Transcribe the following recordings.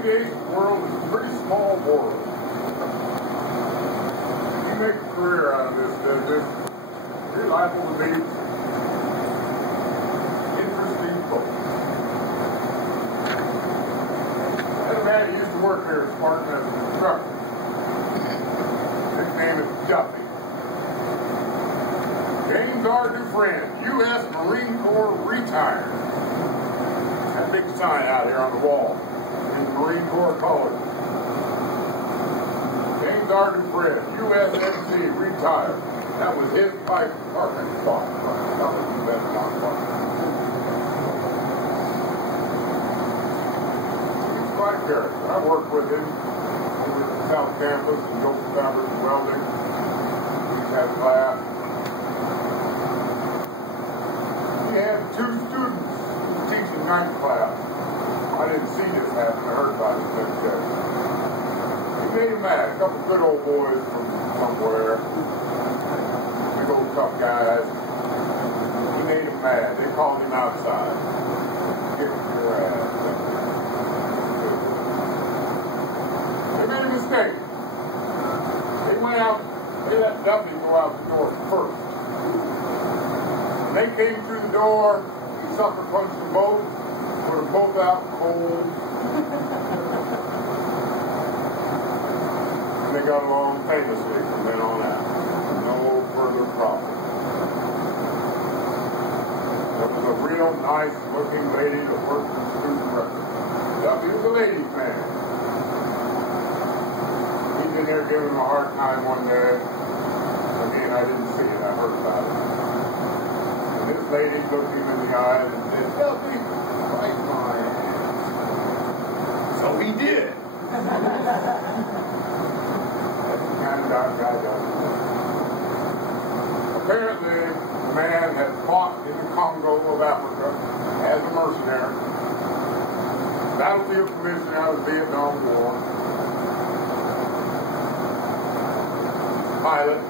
aviation world is a pretty small world. If you make a career out of this business, you're liable to meet interesting folks. I had a man who used to work here at Spartan as an instructor. His name is Duffy. James R. Dufresne, U.S. Marine Corps retired. That big sign out here on the wall in the Marine Corps College. James R. Dufresne, USMC, retired. That was his life department thought. He's quite character. I worked with him over at the South Campus in Gulf Fabric Welding. We had a laugh. He had 2 students teaching night class. I didn't see this happen. I heard about it the next day. He made him mad. A couple good old boys from somewhere. Big old tough guys. He made him mad. They called him outside. Kick your ass. They made a mistake. They went out. They let Duffy go out the door first. When they came through the door, he sucker punched them both, put them both out cold. And they got along famously from then on out. No further problem. There was a real nice looking lady that worked in the student record. Duffy was a ladies' man. He's in there giving him a hard time one day. Again, I didn't see it, I heard about it. This lady looked him in the eyes and said, Duffy, bite my ass. So he did. That's the kind of guy does. Apparently, the man had fought in the Congo of Africa as a mercenary. Battlefield commission out of the Vietnam War. Pilot.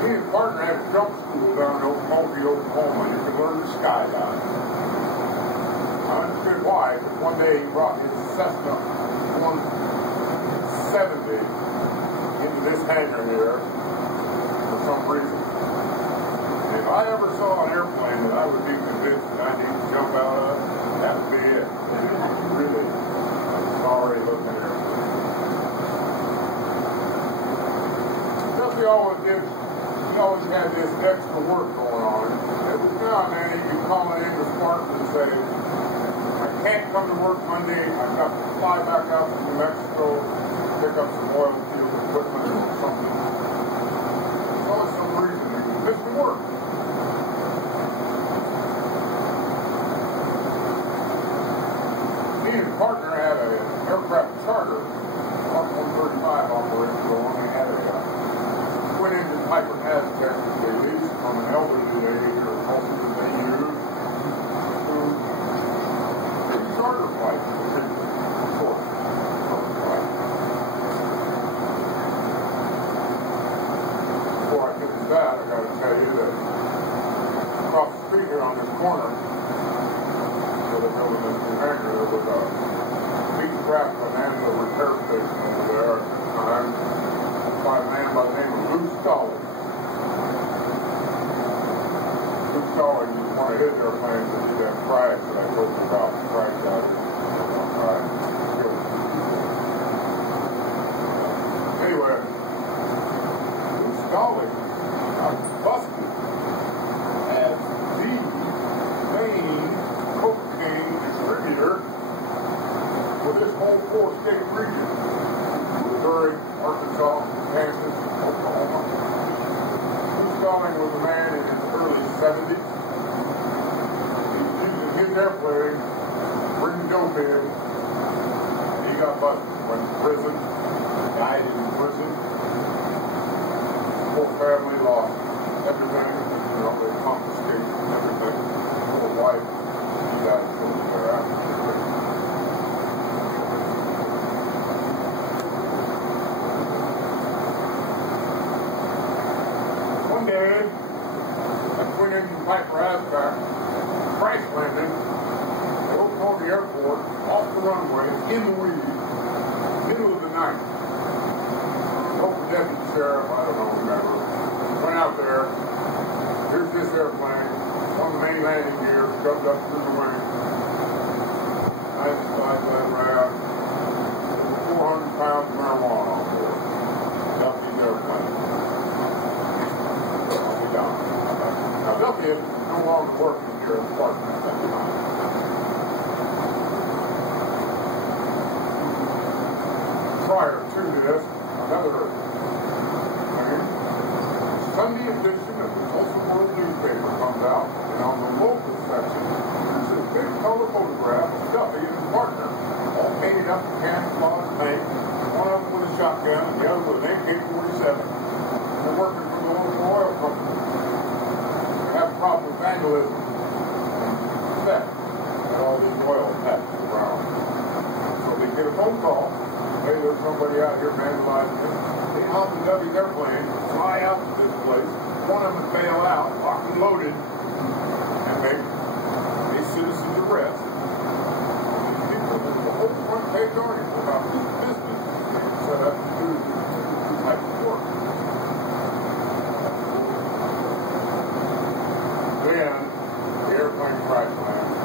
He and his partner had a jump school down in Oklahoma, and he could learn to skydive. I understood why, because one day he brought his Cessna 170 into this hangar here for some reason. And if I ever saw an airplane that I would be convinced that I need to jump out of, that would be it. Really, I'm sorry looking airplane. Duffy always did. He always had this extra work going on. Every now and then he could call it into Spartan and say, I can't come to work Monday. I've got to fly back out to New Mexico, pick up some oil field equipment or something. There's always some reason he was missing work. He and his partner had an aircraft charter, Part 135 operation going. They had went into Piper Aztec, they leased from an elderly lady or older than they used to take charter flights to people. Before I get to that, I got to tell you that across the street here on this corner, where they're building this new hangar, there was a Beechcraft Banana repair station over there at the time. By a man by the name of Lou Stolling. Lou Stolling was one of his airplanes that did that crash that I told you about. Crashed out anyway, Lou Stolling got busted as the main cocaine distributor for this whole 4-state region. Missouri, Arkansas, Kansas, Oklahoma. Lou Stolling was a man in his early 70s. He was using his airplane to bring dope in, and he got busted. Went to prison, died in prison. The whole family lost everything. You know, they confiscated everything. The whole wife, she died killed thereafter. One day, I went into Piper Aztec, crash landing at Oklahoma Airport, off the runway. anyway, in the weeds, middle of the night. Local deputy sheriff, I don't know, whoever, went out there. Here's this airplane, on the main landing gear, shoved up through the wing. I decided that right out. 400 pounds of marijuana on board. Duffy's airplane. I'll be down. Now, Duffy is no longer working here at the department at that time. Prior to this, another Sunday edition of the Tulsa World newspaper comes out, and on the local section, there's a big color photograph of Duffy and his partner, all painted up in camouflage paint, one of them with a shotgun, and the other with an AK-47. They're working for the local oil company. They have a problem with vandalism and theft, and all this oil patches around. So they get a phone call. Hey, there's somebody out here vandalizing it. They hop in Duffy's airplane, fly out to this place. One of them bail out, locked and loaded, and make a citizen's arrest. There's a whole front page article about this business set up to do this type of work. Then the airplane crash lands.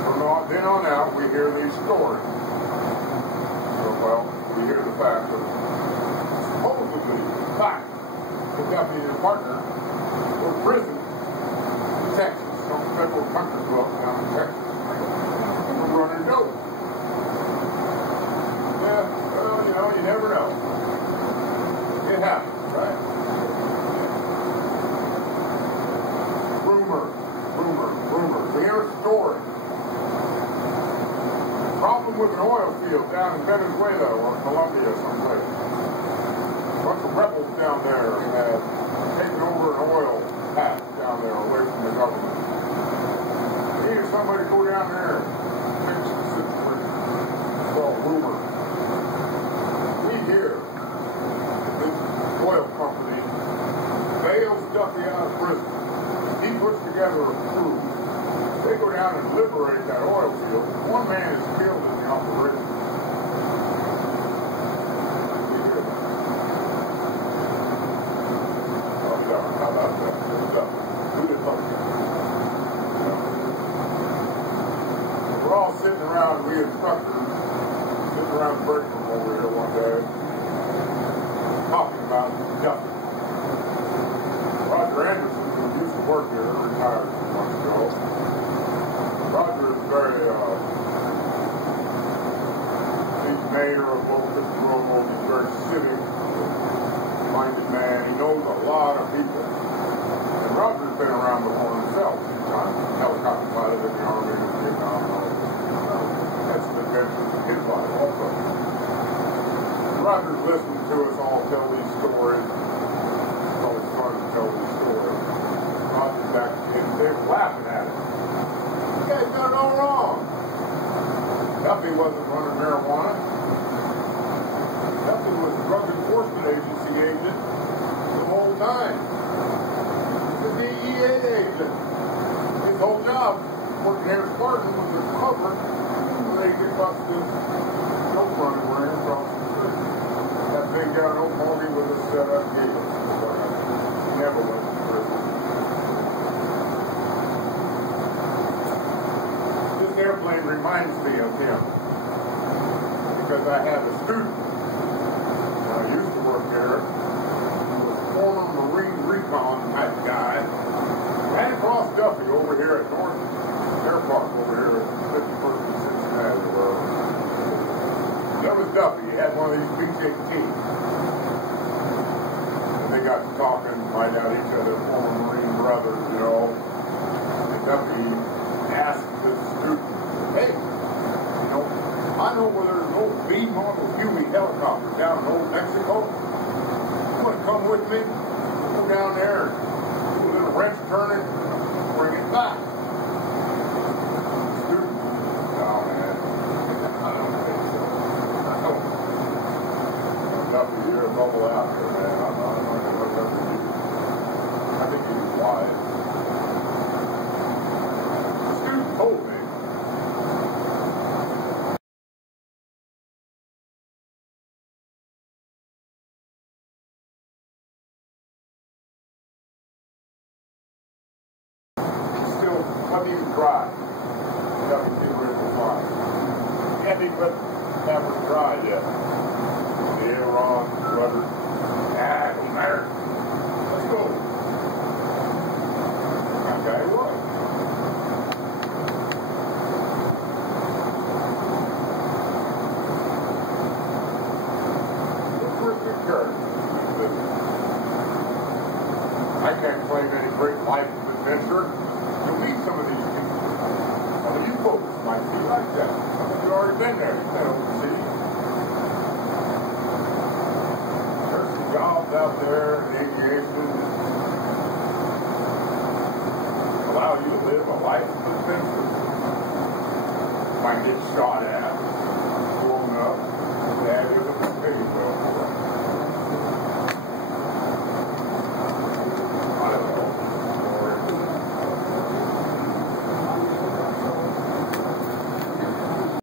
From then on out, we hear these stories. Well, we hear the fact that supposedly the fact the deputy and his partner were in prison in Texas, some federal country club down in Texas, for running dope. Yeah, well, you know, you never know. It happens, right? Rumor. We hear a story. Problem with an oil field down in Venezuela or Colombia someplace. A bunch of rebels down there had taken over an oil patch down there away from the government. They needed somebody to go down there and fix the situation. It's all rumor. We hear that this oil company bails Duffy out of prison. He puts together a crew. They go down and liberate that oil field. One man is killed in the operation. How about that? Who did fuck? We're all sitting around, we instructors, sitting around the break room over here one day, talking about Duffy. Roger Anderson, who used to work here, retired a few months ago. Roger is very, he's mayor of Locust Grove. He's very civic-minded man. He knows a lot of people. And Roger's been around before himself a few times. Helicopter pilot in the Army in Vietnam. Had some adventures in his life also. Roger's listening to us all tell these stories. It's always fun to tell these stories. Roger's back in there laughing at it. You guys got it all wrong. Duffy wasn't running marijuana. Duffy was a drug enforcement agency agent the whole time. He was a DEA agent. His whole job, working here at Spartan, was to cover when they get busted dope running ring across the street. That big guy in Oklahoma with a setup gate. He never went to prison. Airplane reminds me of him because I had a student when I used to work there who was a former Marine recon type guy, ran across Duffy over here at North Air Park over here at 51st and Cincinnati. That was Duffy. He had one of these B-18s. And they got to talking, find out each other, former Marine brothers, you know. And Duffy asked the student, hey, you know, I know where there's an old B-model Huey helicopter down in old Mexico. You want to come with me? Go down there and do a little wrench turning, bring it back. The student, oh man, I don't think so. I don't. Duffy, you're a bubble out here, man. I'm not going to look up at you. I think he was wise. The student told me dry. Tell me see where it's dry. Can't even let the camera dry yet. Yeah, wrong, brother. Ah, it don't matter. Let's go. Okay, what? I can't claim any great life adventure. You'll meet some of these people. Some of you folks might be like that. Some of you already been there. You've been overseas. There's some jobs out there in aviation that allow you to live a life of adventure. Might get shot at.